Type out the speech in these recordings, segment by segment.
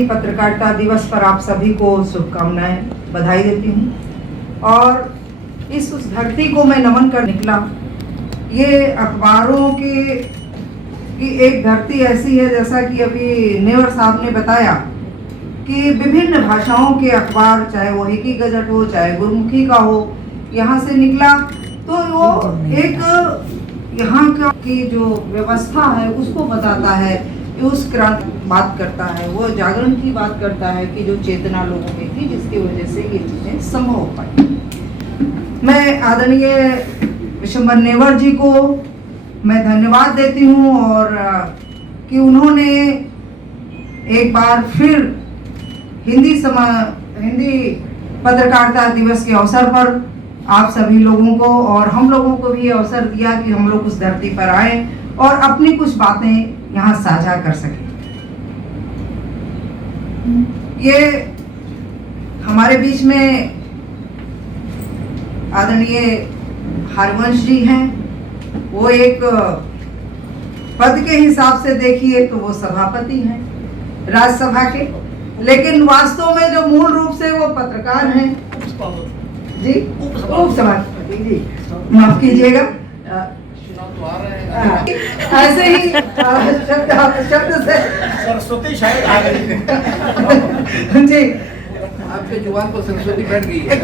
पत्रकारिता दिवस पर आप सभी को शुभकामनाएं, बधाई देती हूं। और उस धरती को मैं नमन कर निकला। ये अखबारों की एक धरती ऐसी है, जैसा कि अभी नेवर साहब ने बताया, कि विभिन्न भाषाओं के अखबार, चाहे वो हिकी गजट हो, चाहे गुरुमुखी का हो, यहाँ से निकला। तो वो एक यहाँ की जो व्यवस्था है उसको बताता है, उस क्रांति बात करता है, वो जागरण की बात करता है कि जो चेतना लोगों में थी, जिसकी वजह से ये चीजें संभव हो पाई। मैं आदरणीय विशंबर नेवर जी को मैं धन्यवाद देती हूँ, और कि उन्होंने एक बार फिर हिंदी पत्रकारिता दिवस के अवसर पर आप सभी लोगों को और हम लोगों को भी अवसर दिया कि हम लोग उस धरती पर आए और अपनी कुछ बातें यहाँ साझा कर सकें। ये हमारे बीच में आदरणीय हरवंश जी हैं। वो एक पद के हिसाब से देखिए तो वो सभापति हैं राज्यसभा के, लेकिन वास्तव में जो मूल रूप से वो पत्रकार हैं जी, उपसभापति जी, माफ कीजिएगा, ऐसे ही शब्द से सरस्वती शायद आ गई जी, आपके जुबान पर सरस्वती बैठ गई है।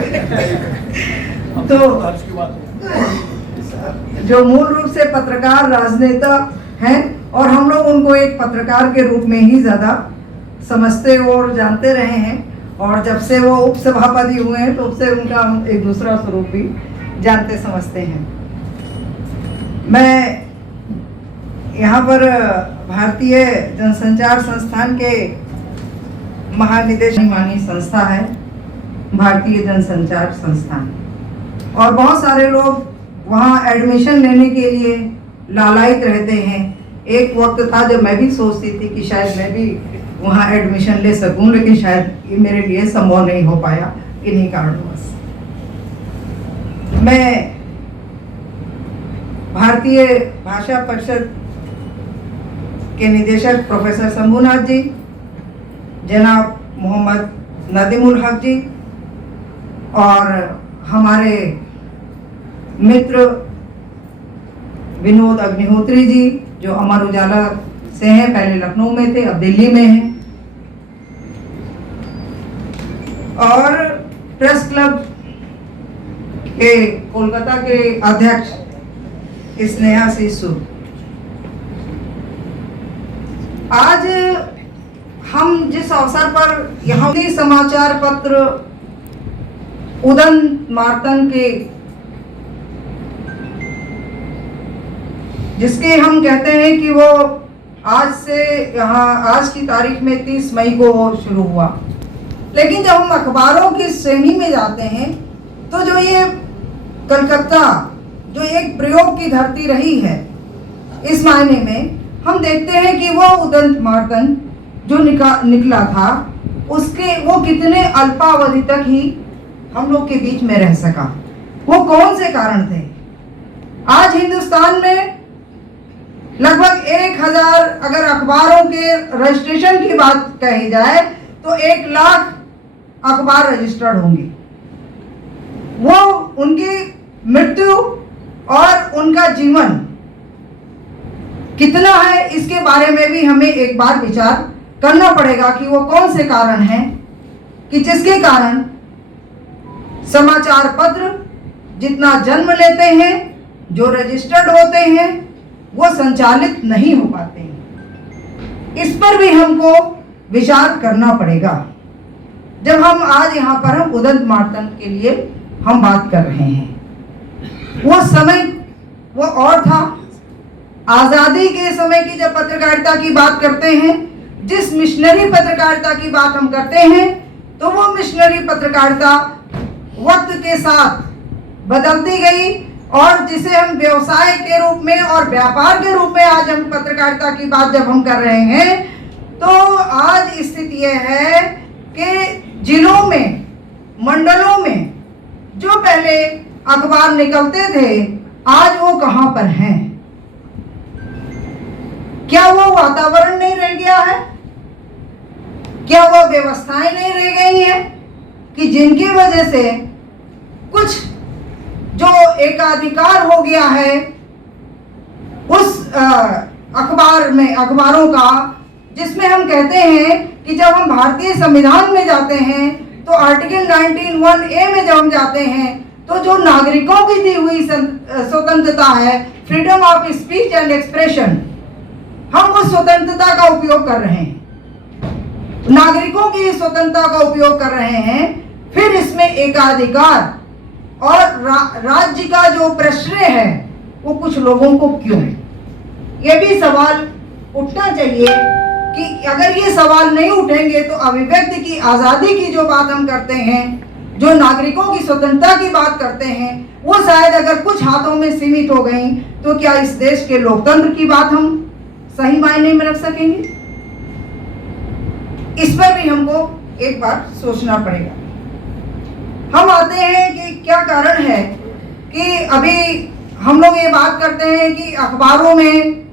तो जो मूल रूप से पत्रकार राजनेता हैं, और हम लोग उनको एक पत्रकार के रूप में ही ज्यादा समझते और जानते रहे हैं, और जब से वो उपसभापति हुए हैं तो उससे उनका हम एक दूसरा स्वरूप भी जानते समझते हैं। मैं यहाँ पर भारतीय जनसंचार संस्थान के महानिदेशक, माननीय संस्था है भारतीय जनसंचार संस्थान, और बहुत सारे लोग वहाँ एडमिशन लेने के लिए लालायित रहते हैं। एक वक्त था जब मैं भी सोचती थी कि शायद मैं भी वहाँ एडमिशन ले सकूं, लेकिन शायद ये मेरे लिए संभव नहीं हो पाया इन्हीं कारणवश। मैं भारतीय भाषा परिषद के निदेशक प्रोफेसर शंभुनाथ जी, जनाब मोहम्मद नदीमुल हक जी, और हमारे मित्र विनोद अग्निहोत्री जी, जो अमर उजाला से हैं, पहले लखनऊ में थे, अब दिल्ली में हैं, और प्रेस क्लब के कोलकाता के अध्यक्ष स्नेहा शिशु। आज हम जिस अवसर पर यहाँ समाचार पत्र उदंत मार्तन के, जिसके हम कहते हैं कि वो आज से यहाँ आज की तारीख में 30 मई को शुरू हुआ, लेकिन जब हम अखबारों की श्रेणी में जाते हैं तो जो ये कलकत्ता जो एक प्रयोग की धरती रही है, इस मायने में हम देखते हैं कि वो उदंत मार्तन जो निकला था, उसके वो कितने अल्पावधि तक ही हम लोग के बीच में रह सका। वो कौन से कारण थे? आज हिंदुस्तान में लगभग 1000 अगर अखबारों के रजिस्ट्रेशन की बात कही जाए तो 1 लाख अखबार रजिस्टर्ड होंगे। वो उनकी मृत्यु और उनका जीवन कितना है, इसके बारे में भी हमें एक बार विचार करना पड़ेगा कि वो कौन से कारण हैं कि जिसके कारण समाचार पत्र जितना जन्म लेते हैं, जो रजिस्टर्ड होते हैं, वो संचालित नहीं हो पाते हैं। इस पर भी हमको विचार करना पड़ेगा जब हम आज यहाँ पर हम उदंत मार्तन के लिए हम बात कर रहे हैं। वो समय वो और था, आजादी के समय की जब पत्रकारिता की बात करते हैं, जिस मिशनरी पत्रकारिता की बात हम करते हैं, तो वो मिशनरी पत्रकारिता वक्त के साथ बदलती गई, और जिसे हम व्यवसाय के रूप में और व्यापार के रूप में आज हम पत्रकारिता की बात जब हम कर रहे हैं, तो आज स्थिति यह है कि जिलों में, मंडलों में जो पहले अखबार निकलते थे, आज वो कहां पर हैं? क्या वो वातावरण नहीं रह गया है? क्या वो व्यवस्थाएं नहीं रह गई हैं कि जिनकी वजह से कुछ जो एकाधिकार हो गया है उस अखबारों का, जिसमें हम कहते हैं कि जब हम भारतीय संविधान में जाते हैं तो आर्टिकल 19(1)A में जब हम जाते हैं तो जो नागरिकों की दी हुई स्वतंत्रता है, freedom of speech and expression, हम उस स्वतंत्रता का उपयोग कर रहे हैं, नागरिकों की स्वतंत्रता का उपयोग कर रहे हैं। फिर इसमें एकाधिकार और राज्य का जो प्रश्रय है वो कुछ लोगों को क्यों है? ये भी सवाल उठना चाहिए कि अगर ये सवाल नहीं उठेंगे तो अभिव्यक्ति की आज़ादी की जो बात हम करते हैं, जो नागरिकों की स्वतंत्रता की बात करते हैं, वो शायद अगर कुछ हाथों में सीमित हो गई तो क्या इस देश के लोकतंत्र की बात हम सही मायने में रख सकेंगे? इस पर भी हमको एक बार सोचना पड़ेगा। हम आते हैं कि क्या कारण है कि अभी हम लोग ये बात करते हैं कि अखबारों में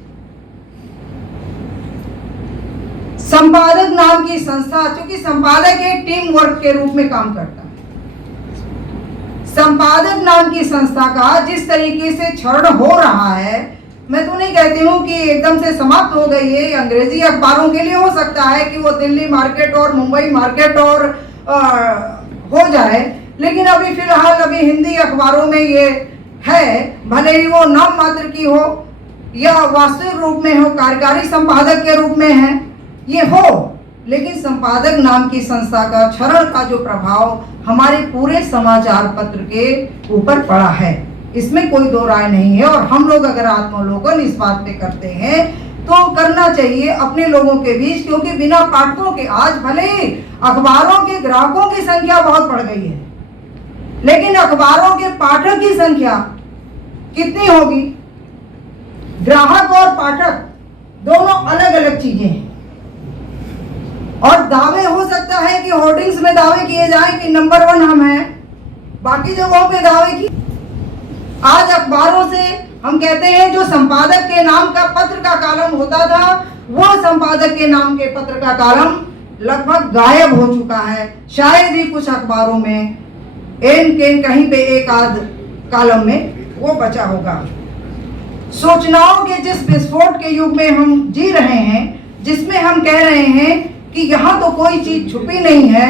संपादक नाम की संस्था, क्योंकि संपादक एक टीम वर्क के रूप में काम करता है, संपादक नाम की संस्था का जिस तरीके से क्षरण हो रहा है, मैं तो नहीं कहती हूँ कि एकदम से समाप्त हो गई है। अंग्रेजी अखबारों के लिए हो सकता है कि वो दिल्ली मार्केट और मुंबई मार्केट और हो जाए, लेकिन अभी फिलहाल अभी हिंदी अखबारों में ये है, भले ही वो नाम मात्र की हो या वास्तविक रूप में हो, कार्यकारी संपादक के रूप में है ये हो, लेकिन संपादक नाम की संस्था का क्षरण का जो प्रभाव हमारे पूरे समाचार पत्र के ऊपर पड़ा है, इसमें कोई दो राय नहीं है। और हम लोग अगर आत्मावलोकन इस बात पे करते हैं तो करना चाहिए अपने लोगों के बीच, क्योंकि बिना पाठकों के आज भले ही अखबारों के ग्राहकों की संख्या बहुत बढ़ गई है, लेकिन अखबारों के पाठक की संख्या कितनी होगी? ग्राहक और पाठक दोनों अलग अलग चीजें हैं। और दावे हो सकता है कि होर्डिंग्स में दावे किए जाएं कि नंबर 1 हम हैं, बाकी जगहों पे दावे की। आज अखबारों से हम कहते हैं जो संपादक के नाम का पत्र का कॉलम होता था, वो संपादक के नाम के पत्र का कॉलम लगभग गायब हो चुका है। शायद ही कुछ अखबारों में कहीं पे एक आध कॉलम में वो बचा होगा। सूचनाओं के जिस विस्फोट के युग में हम जी रहे हैं, जिसमें हम कह रहे हैं कि यहाँ तो कोई चीज छुपी नहीं है,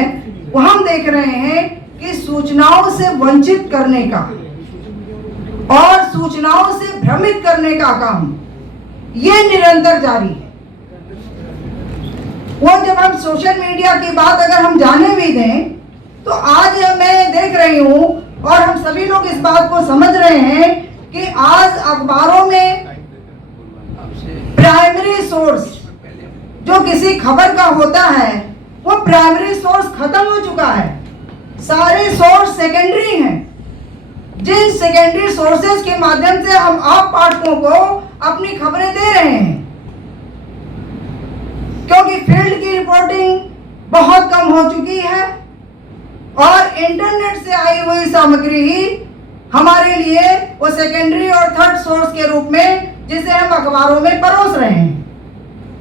वो हम देख रहे हैं कि सूचनाओं से वंचित करने का और सूचनाओं से भ्रमित करने का काम ये निरंतर जारी है। वो जब हम सोशल मीडिया की बात अगर हम जाने भी दें तो आज मैं देख रही हूँ और हम सभी लोग इस बात को समझ रहे हैं कि आज अखबारों में प्राइमरी सोर्स जो किसी खबर का होता है वो प्राइमरी सोर्स खत्म हो चुका है, सारे सोर्स सेकेंडरी हैं। जिन सेकेंडरी सोर्सेज के माध्यम से हम आप पाठकों को अपनी खबरें दे रहे हैं, क्योंकि फील्ड की रिपोर्टिंग बहुत कम हो चुकी है और इंटरनेट से आई हुई सामग्री ही हमारे लिए वो सेकेंडरी और थर्ड सोर्स के रूप में जिसे हम अखबारों में परोस रहे हैं,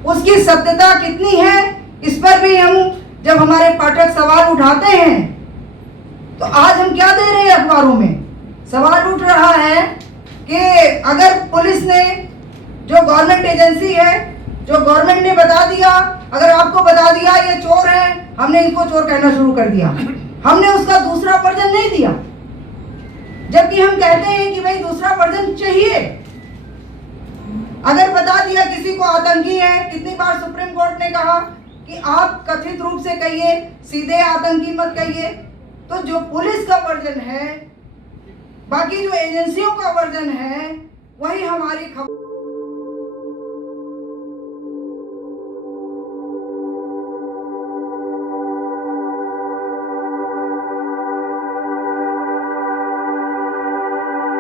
उसकी सत्यता कितनी है इस पर भी हम जब हमारे पाठक सवाल उठाते हैं तो आज हम क्या दे रहे हैं अखबारों में? सवाल उठ रहा है कि अगर पुलिस ने, जो गवर्नमेंट एजेंसी है, जो गवर्नमेंट ने बता दिया, अगर आपको बता दिया ये चोर है, हमने इनको चोर कहना शुरू कर दिया, हमने उसका दूसरा वर्जन नहीं दिया, जबकि हम कहते हैं कि भाई दूसरा वर्जन चाहिए। अगर बता दिया किसी को आतंकी है, कितनी बार सुप्रीम कोर्ट ने कहा कि आप कथित रूप से कहिए, सीधे आतंकी मत कहिए। तो जो पुलिस का वर्जन है, बाकी जो एजेंसियों का वर्जन है, वही हमारी खबर